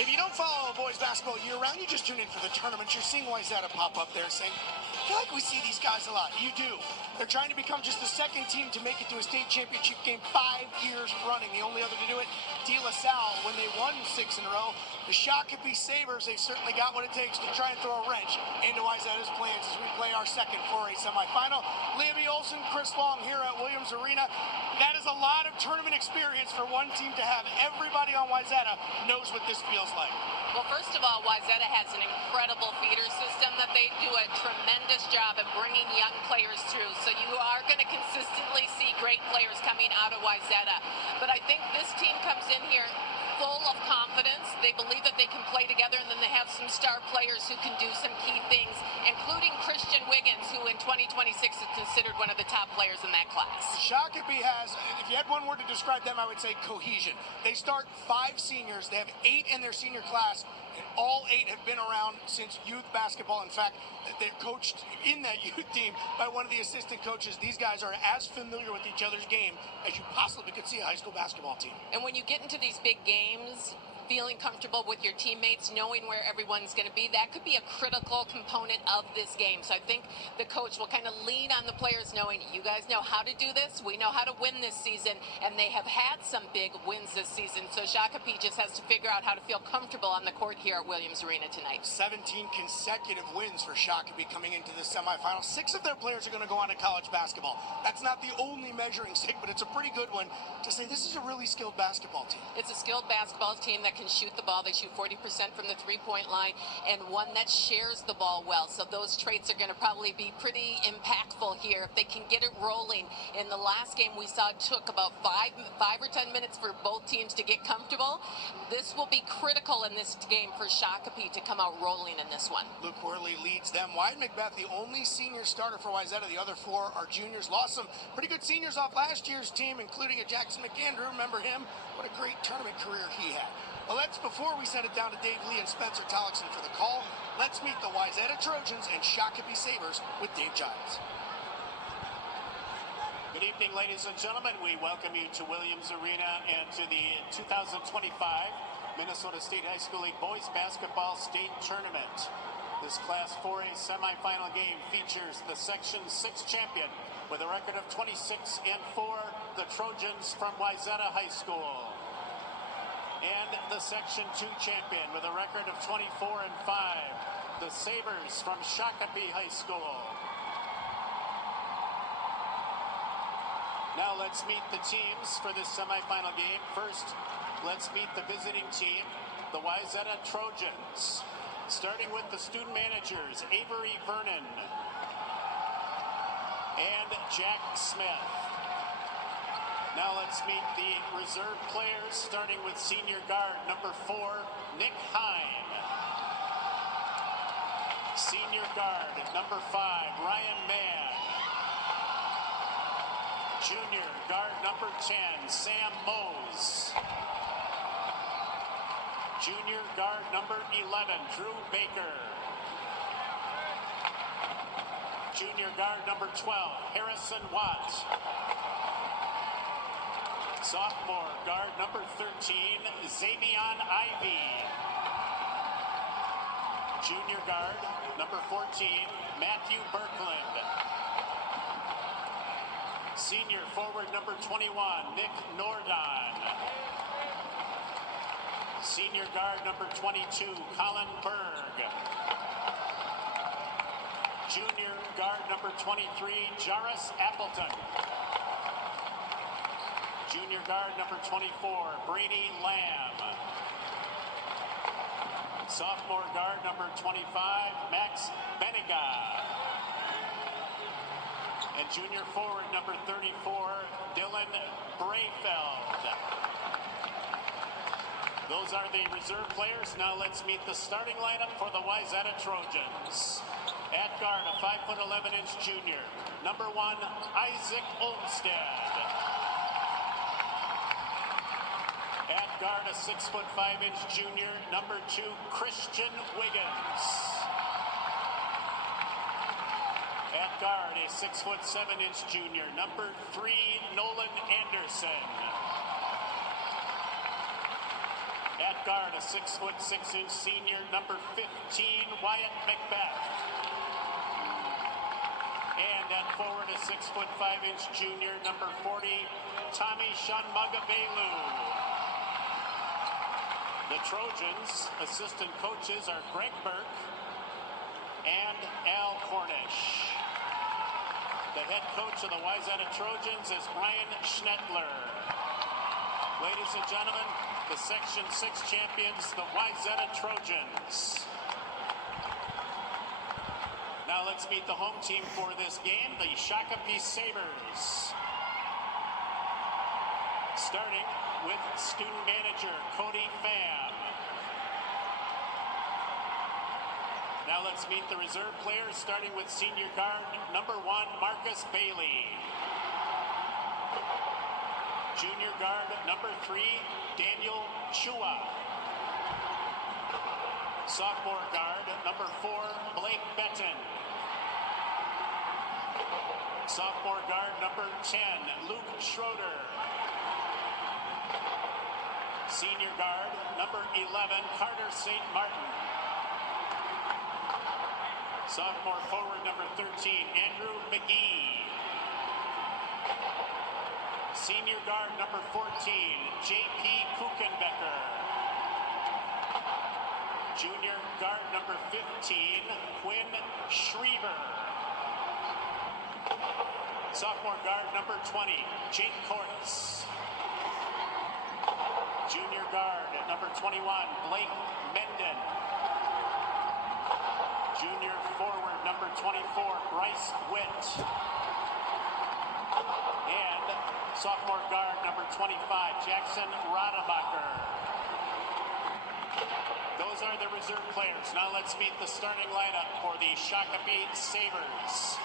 If you don't follow boys basketball year-round, you just tune in for the tournaments. You're seeing Wayzata pop up there saying, I feel like we see these guys a lot. You do. They're trying to become just the second team to make it to a state championship game 5 years running. The only other to do it, De La Salle, when they won 6 in a row. The Shakopee Sabres, they certainly got what it takes to try and throw a wrench into Wayzata's plans as we play our second 4A semifinal. Levi Olson, Chris Long here at Williams Arena. That is a lot of tournament experience for one team to have. Everybody on Wayzata knows what this feels like. Well, first of all, Wayzata has an incredible feeder system that they do a tremendous job of bringing young players through. So you are going to consistently see great players coming out of Wayzata. But I think this team comes in here full of confidence. They believe that they can play together, and then they have some star players who can do some key things, including Christian Wiggins, who in 2026 is considered one of the top players in that class. Shakopee has, if you had one word to describe them, I would say cohesion. They start 5 seniors. They have 8 in their senior class, and all 8 have been around since youth basketball. In fact, they're coached in that youth team by one of the assistant coaches. These guys are as familiar with each other's game as you possibly could see a high school basketball team. And when you get into these big games, feeling comfortable with your teammates, knowing where everyone's going to be, that could be a critical component of this game. So I think the coach will kind of lean on the players, knowing you guys know how to do this, we know how to win this season, and they have had some big wins this season. So Shakopee just has to figure out how to feel comfortable on the court here at Williams Arena tonight. 17 consecutive wins for Shakopee coming into the semifinals. 6 of their players are going to go on to college basketball. That's not the only measuring stick, but it's a pretty good one to say this is a really skilled basketball team. It's a skilled basketball team that can shoot the ball. They shoot 40% from the three-point line, and one that shares the ball well. So those traits are going to probably be pretty impactful here if they can get it rolling. In the last game we saw it took about 5 or 10 minutes for both teams to get comfortable. This will be critical in this game for Shakopee to come out rolling in this one. Luke Worley leads them. Wyatt Macbeth, the only senior starter for Wayzata. The other 4 are juniors. Lost some pretty good seniors off last year's team, including a Jackson McAndrew. Remember him? What a great tournament career he had. Well, before we send it down to Dave Lee and Spencer Tollickson for the call, let's meet the Wayzata Trojans and Shakopee Sabres with Dave Giles. Good evening, ladies and gentlemen. We welcome you to Williams Arena and to the 2025 Minnesota State High School League Boys Basketball State Tournament. This Class 4A semifinal game features the Section 6 champion with a record of 26-4, the Trojans from Wayzata High School. And the Section 2 champion with a record of 24-5, the Sabres from Shakopee High School. Now let's meet the teams for this semifinal game. First, let's meet the visiting team, the Wayzata Trojans. Starting with the student managers, Avery Vernon and Jack Smith. Now let's meet the reserve players, starting with senior guard number 4, Nick Hine. Senior guard number 5, Ryan Mann. Junior guard number 10, Sam Mose. Junior guard number 11, Drew Baker. Junior guard number 12, Harrison Watt. Sophomore guard number 13, Zamion Ivy. Junior guard number 14, Matthew Berkland. Senior forward number 21, Nick Nordon. Senior guard number 22, Colin Berg. Junior guard number 23, Jarvis Appleton. Junior guard number 24, Brady Lamb. Sophomore guard number 25, Max Benega. And junior forward number 34, Dylan Brayfeld. Those are the reserve players. Now let's meet the starting lineup for the Wayzata Trojans. At guard, a 5'11" junior. Number 1, Isaac Olmstead. At guard, a 6'5" junior, number 2, Christian Wiggins. At guard, a 6'7" junior, number 3, Nolan Anderson. At guard, a 6'6" senior, number 15, Wyatt Macbeth. And at forward, a 6'5" junior, number 40, Tommy Shanmugabelu. The Trojans' assistant coaches are Greg Burke and Al Cornish. The head coach of the Wayzata Trojans is Brian Schnettler. Ladies and gentlemen, the Section 6 champions, the Wayzata Trojans. Now let's meet the home team for this game, the Shakopee Sabres. Starting with student manager Cody Pham. Now let's meet the reserve players, starting with senior guard number 1, Marcus Bailey. Junior guard number 3, Daniel Chua. Sophomore guard number 4, Blake Betton. Sophomore guard number 10, Luke Schroeder. Senior guard number 11, Carter St. Martin. Sophomore forward number 13, Andrew McGee. Senior guard number 14, J.P. Kuchenbecker. Junior guard number 15, Quinn Schriever. Sophomore guard number 20, Jake Kortz. Junior guard number 21, Blake Menden. Junior forward number 24, Bryce Witt. And sophomore guard number 25, Jackson Rademacher. Those are the reserve players. Now let's meet the starting lineup for the Shakopee Sabres.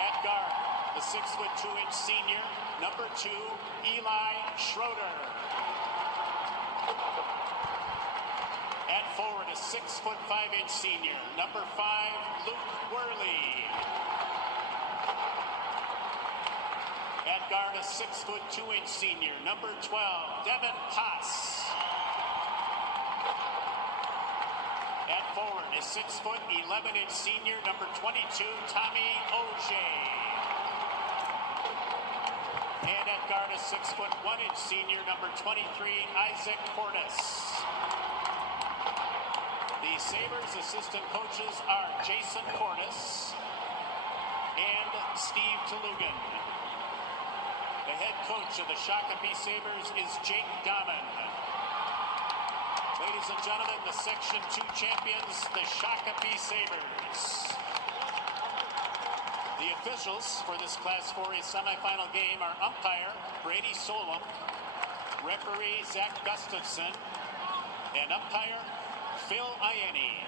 At guard, the 6'2" senior, number 2, Eli Schroeder. At forward, a 6'5" senior, number 5, Luke Worley. At guard, a 6'2" senior, number 12, Devin Pass. At forward, a 6'11" senior, number 22, Tommy O'Shea. And at guard, a 6'1" senior, number 23, Isaac Cordes. The Sabres assistant coaches are Jason Cordes and Steve Tolugan. The head coach of the Shakopee Sabres is Jake Dahmen. Ladies and gentlemen, the Section 2 champions, the Shakopee Sabres. The officials for this Class 4A semifinal game are umpire Brady Solom, referee Zach Gustafson, and umpire Phil Ianni.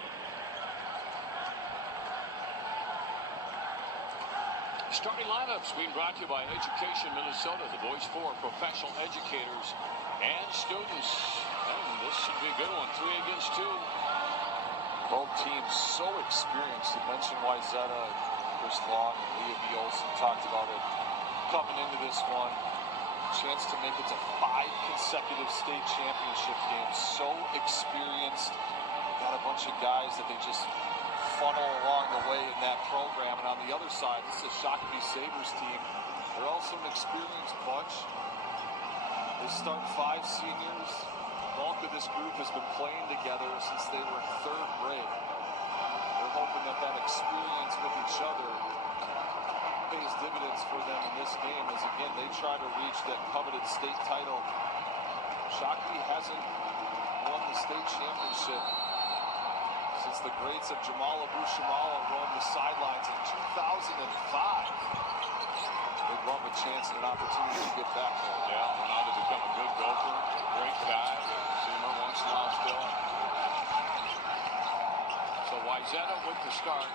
Starting lineups being brought to you by Education Minnesota, the Voice for professional educators and students. And this should be a good one, 3 against 2. Both teams so experienced. You mentioned Wayzata, Chris Long, and Leah B. Olson talked about it coming into this one. Chance to make it to 5 consecutive state championship games. So experienced. Got a bunch of guys that they just funnel along the way in that program. And on the other side, this is a Shakopee Sabres team. They're also an experienced bunch. They start 5 seniors. The bulk of this group has been playing together since they were in 3rd grade. They're hoping that that experience with each other pays dividends for them in this game as, again, they try to reach that coveted state title. Shakopee hasn't won the state championship since the greats of Jamal Abu Shamala roamed the sidelines in 2005. They'd love a chance and an opportunity to get back there. Yeah, now to become a good golfer, great guy. See him once in a while still. So Wayzata with the start.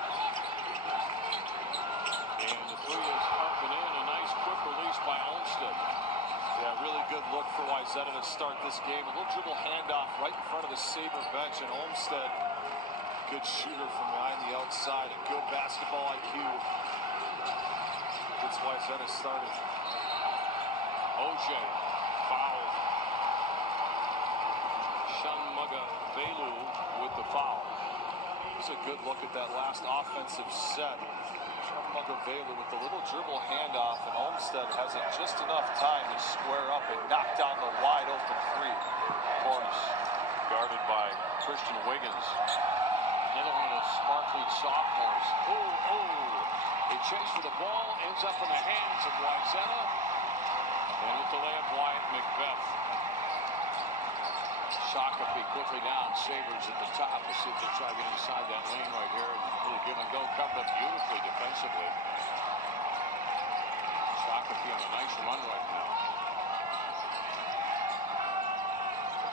And the 3 is up and in. A nice quick release by Olmsted. Yeah, really good look for Wayzata to start this game. A little dribble handoff right in front of the Sabre bench, and Olmsted, good shooter from behind the outside, and good basketball IQ. Gets Wayzata started. O'Shea fouled. Magavelu with the foul. Here's a good look at that last offensive set. Magavelu with the little dribble handoff, and Olmstead has just enough time to square up and knock down the wide open three. Portis guarded by Christian Wiggins. Another one of those sparkling sophomores. They chase for the ball, ends up in the hands of Wayzata. And with the layup, Wyatt McBeth. Shakopee quickly down. Sabres at the top. We'll see if they try to get inside that lane right here. A little give and go, covered up beautifully defensively. Shakopee on a nice run right now.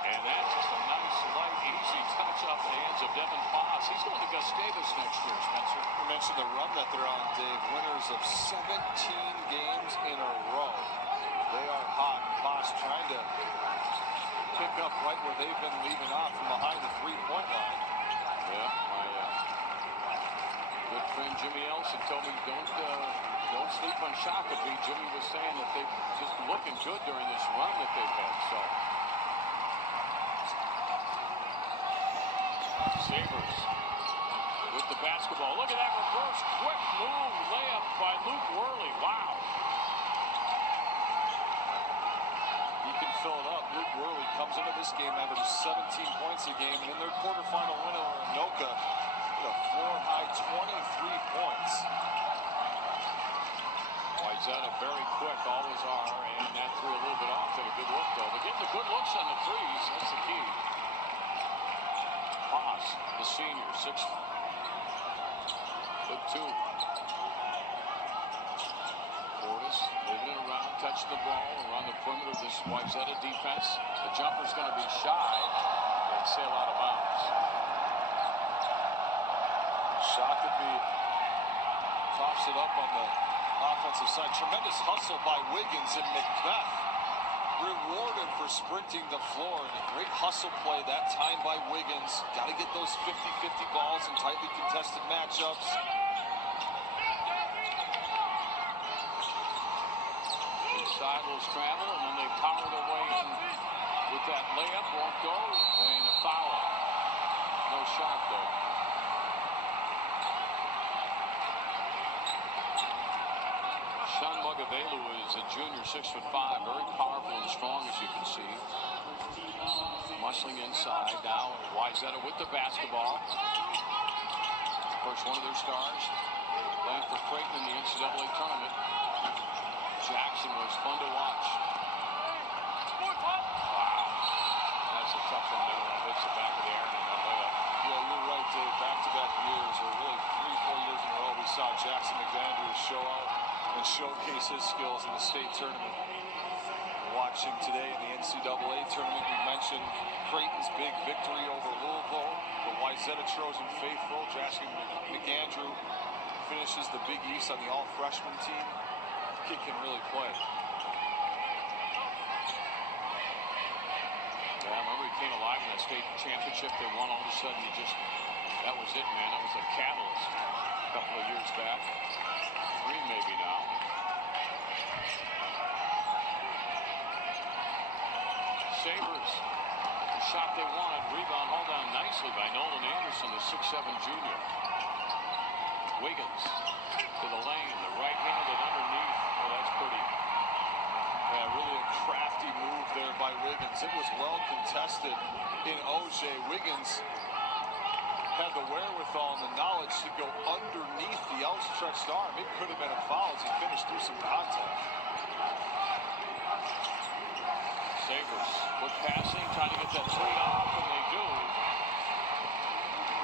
And that's just a nice, light, easy touch off the hands of Devin Foss. He's going to Gustavus next year, Spencer. You mentioned the run that they're on, Dave. Winners of 17 games in a row. They are hot. Foss trying to pick up right where they've been leaving off from behind the three-point line. Yeah, my good friend Jimmy Elson told me don't sleep on Shakopee. Jimmy was saying that they're just looking good during this run that they've had. So Sabres with the basketball. Look at that reverse quick move layup by Luke Worley. Wow. Fill it up. Luke Worley comes into this game averaging 17 points a game, and in their quarterfinal win over Anoka, a floor-high 23 points. Wayzata very quick, always are, and that threw a little bit off. Did a good look, though. They're getting the good looks on the threes. That's the key. Foss, the senior, 6'2". Portis moving it around, touching the ball around the perimeter of this Wayzata defense. The jumper's going to be shy and sail out of bounds. Shakopee tops it up on the offensive side. Tremendous hustle by Wiggins, and McBeth rewarded for sprinting the floor. And a great hustle play that time by Wiggins. Got to get those 50-50 balls in tightly contested matchups. Sidles travel, and then they power their way in with that layup. Won't go, and a foul. No shot, though. Sean Magavelu is a junior, 6'5", very powerful and strong, as you can see. Muscling inside now, Wayzata with the basketball. Of course, one of their stars playing for Creighton in the NCAA tournament. Jackson was fun to watch. Wow. That's a tough one there. It hits the back of the iron and that layup. Yeah, you're right, Dave. Back-to-back years, or really 3-4 years in a row, we saw Jackson McAndrews show out and showcase his skills in the state tournament. Watching today in the NCAA tournament, we mentioned Creighton's big victory over Louisville. The Wayzata Trojan faithful, Jackson McAndrew, finishes the Big East on the all-freshman team. Kid can really play. Yeah, I remember he came alive in that state championship. They won all of a sudden. That was it, man. That was a catalyst a couple of years back. 3 maybe now. Sabres, the shot they wanted. Rebound hauled down nicely by Nolan Anderson, the 6'7" junior. Wiggins to the lane, the right-handed underneath. Oh, that's pretty. Yeah, really a crafty move there by Wiggins. It was well contested in OJ. Wiggins had the wherewithal and the knowledge to go underneath the outstretched arm. It could have been a foul as he finished through some contact. Sabres, quick passing, trying to get that three off, and they do.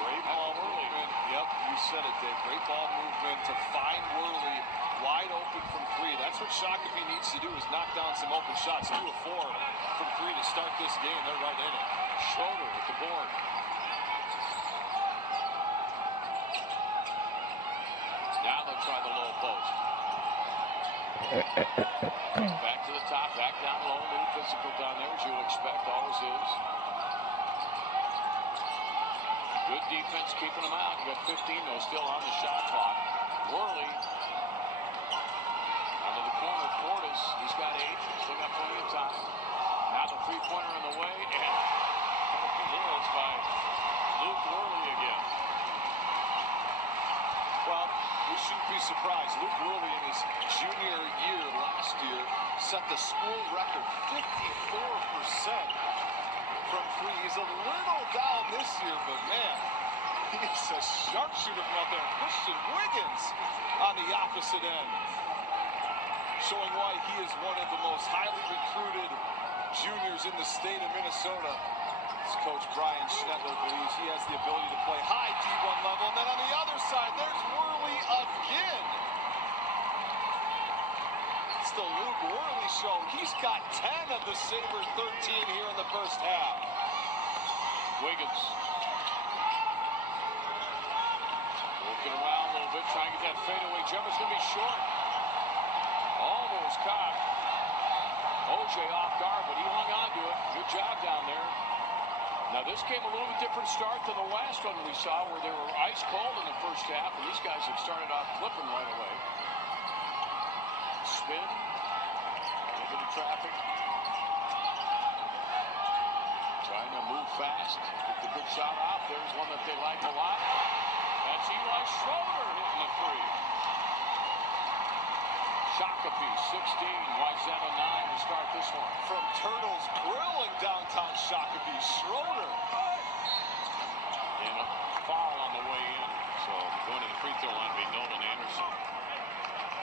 Great ball movement. Yep, you said it, Dave. Great ball movement to find Worley wide open from 3. That's what Shakopee needs to do, is knock down some open shots. 2 of 4 from 3 to start this game. They're right in it. Schroeder with the board. Now they'll try the low post. Back to the top, back down low, a little physical down there, as you would expect, always is. Good defense keeping them out. You got 15 though, still on the shot clock. Worley out of the corner. Portis, he's got 8. Still got plenty of time. Now the three-pointer on the way, and be surprised. Luke Worley in his junior year last year set the school record, 54% from three. He's a little down this year, but man, he's a sharpshooter from out there. Christian Wiggins on the opposite end, showing why he is one of the most highly recruited juniors in the state of Minnesota. As Coach Brian Schnettler believes he has the ability to play high D1 level. And then on the other side, there's Worley again. It's the Luke Worley show. He's got 10 of the Sabres 13 here in the first half. Wiggins. Looking around a little bit, trying to get that fadeaway jump. It's going to be short. Almost caught. OJ off guard, but he hung on to it. Good job down there. Now this came a little bit different start than the last one we saw, where they were ice cold in the first half, and these guys have started off clipping right away. Spin. A little bit of traffic. Trying to move fast. Get the good shot off. There's one that they like a lot. That's Eli Schroeder hitting the three. Shakopee, 16, Wayzata 9 to start this one. From Turtles Grill in downtown Shakopee, Schroeder. And a foul on the way in. So going to the free throw line will be Nolan Anderson.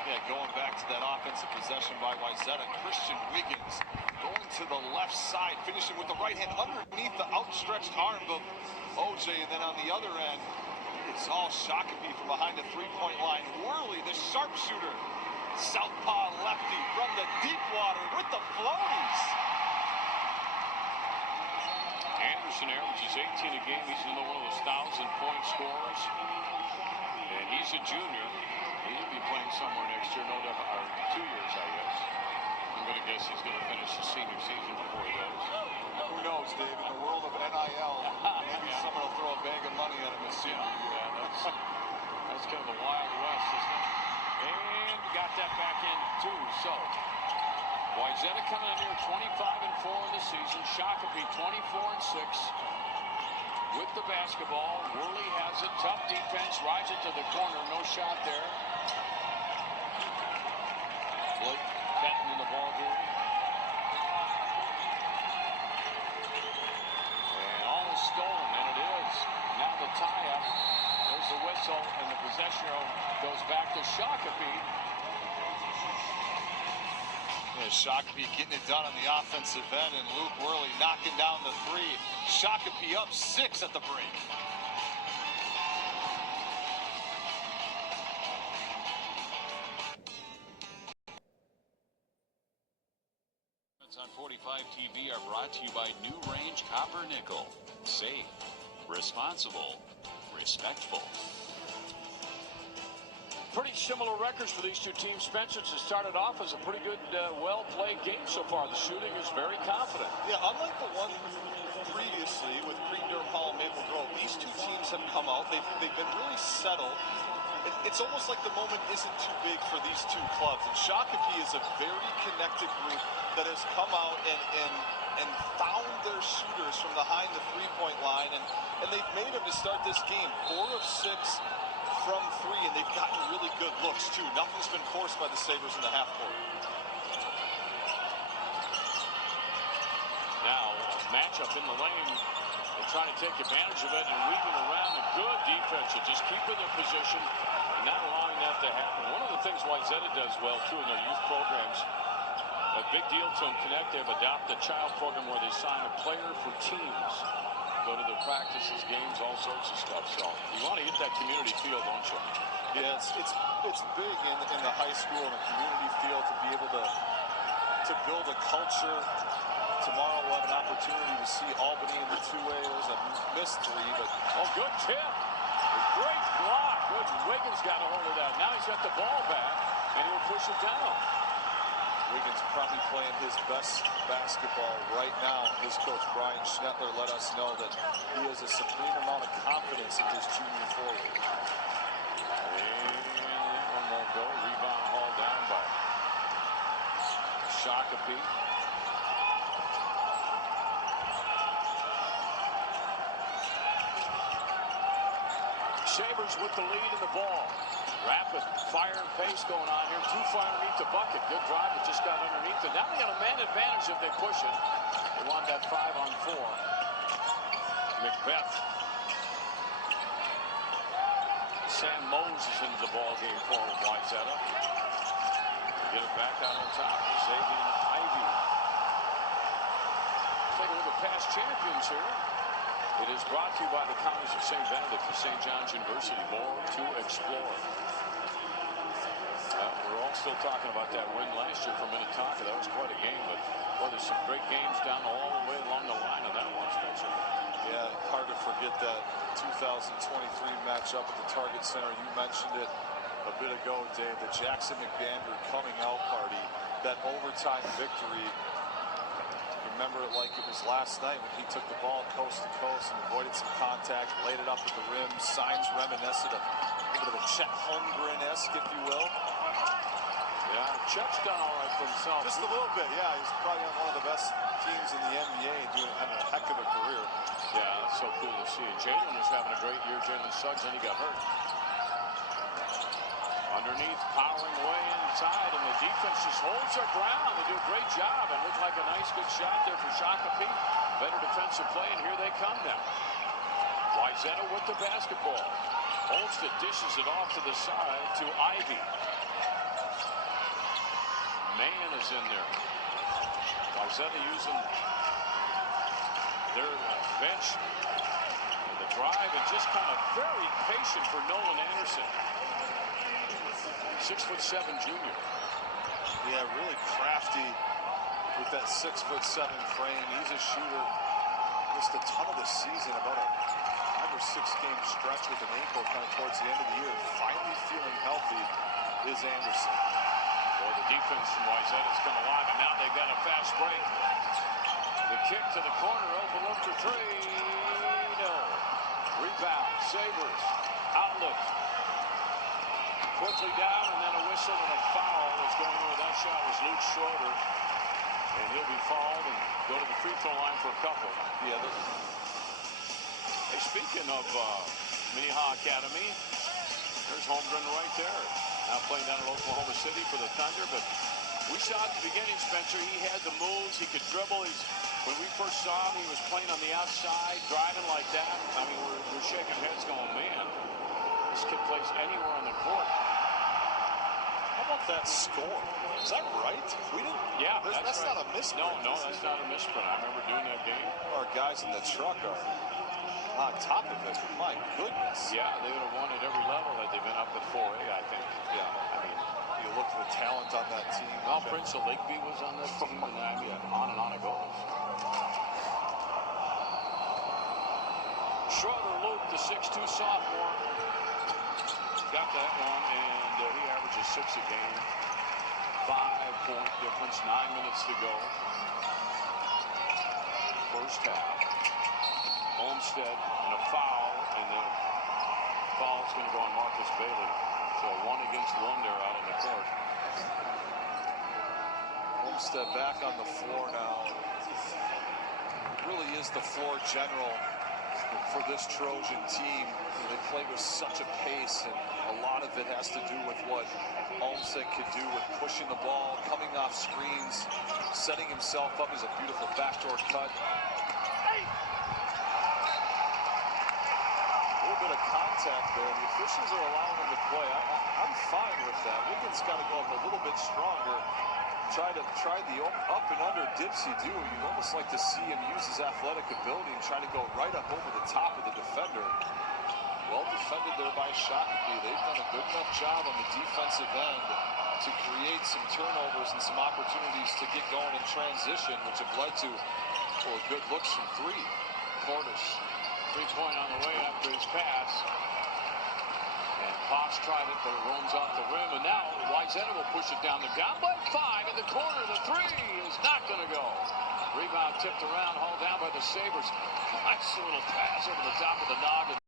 Yeah, going back to that offensive possession by Wayzata. Christian Wiggins going to the left side, finishing with the right hand underneath the outstretched arm of OJ. And then on the other end, it's all Shakopee from behind the three-point line. Worley, the sharpshooter. Southpaw lefty from the deep water with the floaties. Anderson averages 18 a game. He's another one of those 1,000-point scorers. And he's a junior. He'll be playing somewhere next year, no doubt, or 2 years, I guess. I'm going to guess he's going to finish the senior season before he goes. Who knows, Dave? In the world of NIL, maybe someone will throw a bag of money at him this year. Yeah, that's kind of the Wild West, isn't it? And got that back in too. So Wayzata coming in here 25-4 in the season. Shakopee 24-6 with the basketball. Worley has it. Tough defense. Rides it to the corner. No shot there. Blake Kenton in the ball game. And almost stolen, and it is. Now the tie-up. There's the whistle, and the possession goes back to Shakopee. Yeah, Shakopee getting it done on the offensive end, and Luke Worley knocking down the three. Shakopee up 6 at the break. On 45 TV are brought to you by New Range Copper Nickel. Safe, responsible, respectful. Pretty similar records for these two teams. Spencer, it started off as a pretty good, well-played game so far. The shooting is very confident. Yeah, unlike the one previously with Cream Durham Hall and Maple Grove, these two teams have come out. They've been really settled. It's almost like the moment isn't too big for these two clubs. And Shakopee is a very connected group that has come out and found their shooters from behind the three-point line. And they've made them to start this game 4 of 6 from 3, and they've gotten really good looks too. Nothing's been forced by the Sabres in the half court. Now, matchup in the lane. They're trying to take advantage of it and weaving around. A good defense, just keeping their position, not allowing that to happen. One of the things Wayzata does well too in their youth programs, a big deal to them Connect. They've adopted a child program where they sign a player for teams. Go to their practices, games, all sorts of stuff. So you want to hit that community feel, don't you? Yeah, it's big in the high school and the community feel to be able to build a culture. Tomorrow we'll have an opportunity to see Albany in the 2A. There's a missed 3, but good tip. Great block. Good. Wiggins got a hold of that. Now he's got the ball back, and he'll push it down. Wiggins probably playing his best basketball right now. His coach, Brian Schnettler, let us know that he has a supreme amount of confidence in his junior forward. And that one won't go. Rebound hauled down by Shakopee. Sabres with the lead in the ball. Rapid fire and pace going on here. Too far underneath the bucket. Good drive, but just got underneath it. Now they got a man advantage if they push it. They want that 5-on-4. Macbeth. Sam Moses into the ball game for Wayzata. Get it back out on top. Xavier Ivey. Take a look at past champions here. It is brought to you by the College of St. Benedict for St. John's University. More to explore. We're all still talking about that win last year for Minnetonka. That was quite a game, but boy, there's some great games down all the way along the line on that one, Spencer. Yeah, hard to forget that 2023 matchup at the Target Center. You mentioned it a bit ago, Dave. The Jackson McBander coming out party, that overtime victory. Remember it like it was last night when he took the ball coast to coast and avoided some contact, laid it up at the rim. Signs reminiscent of a bit of a Chet Holmgren-esque, if you will. Yeah, Chet's done all right for himself. Just a little bit, yeah. He's probably on one of the best teams in the NBA and having a heck of a career. Yeah, that's so cool to see. Jalen was having a great year. Jalen Suggs, and he got hurt. Underneath, powering way inside, and the defense just holds their ground. They do a great job. It looked like a nice, good shot there for Shakopee. Better defensive play, and here they come now. Wayzata with the basketball. Olmstead dishes it off to the side to Ivey. Man is in there. Wayzata using their bench. And the drive, and just kind of very patient for Nolan Anderson. 6'7" junior. Yeah, really crafty with that 6'7" frame. He's a shooter. Missed a ton of the season, about a 5 or 6 game stretch with an ankle kind of towards the end of the year. Finally feeling healthy is Anderson. Boy, the defense from Wayzata's come alive, and now they've got a fast break. The kick to the corner, open look for three. No. Rebound, Sabres. Outlet. Quickly down, and then a whistle and a foul that's going on. That shot was Luke Schroeder, and he'll be fouled and go to the free throw line for a couple. Yeah. Hey, speaking of Minnehaha Academy, there's Holmgren right there. Now playing down in Oklahoma City for the Thunder, but we saw at the beginning, Spencer, he had the moves, he could dribble. When we first saw him, he was playing on the outside, driving like that. I mean, we're shaking heads going, man, this kid plays anywhere on the court. How about that score? Is that right? We didn't. Yeah, that's right. not a misprint. No, that's not a misprint. I remember doing that game. Our guys in the truck are on top of it. My goodness. Yeah, they would have won at every level had they been up at 4A, I think. Yeah. I mean, you look at the talent on that team. Well, Prince of Lakeby was on that team, and I mean, on and on it goes. Schroeder, Luke, the 6'2" sophomore. Got that one, and he averages 6 a game. 5-point difference, 9 minutes to go. First half. Olmstead and a foul, and the foul's going to go on Marcus Bailey. So 1 against 1 there out on the court. Olmstead back on the floor now. Really is the floor general for this Trojan team. They play with such a pace, and a lot of it has to do with what Olmstead could do with pushing the ball, coming off screens, setting himself up as a beautiful backdoor cut. A little bit of contact there. The officials are allowing him to play. I'm fine with that. Wiggins got to go up a little bit stronger. Try the up and under dipsy-do. You'd almost like to see him use his athletic ability and try to go right up over the top of the defender. Well defended there by Shakopee. They've done a good enough job on the defensive end to create some turnovers and some opportunities to get going in transition, which have led to good looks from 3. Portis, 3-point on the way after his pass. And Pops tried it, but it roams off the rim. And now Wayzata will push it down. They're down by 5 in the corner. The 3 is not going to go. Rebound tipped around, hauled down by the Sabres. Nice little pass over the top of the noggin.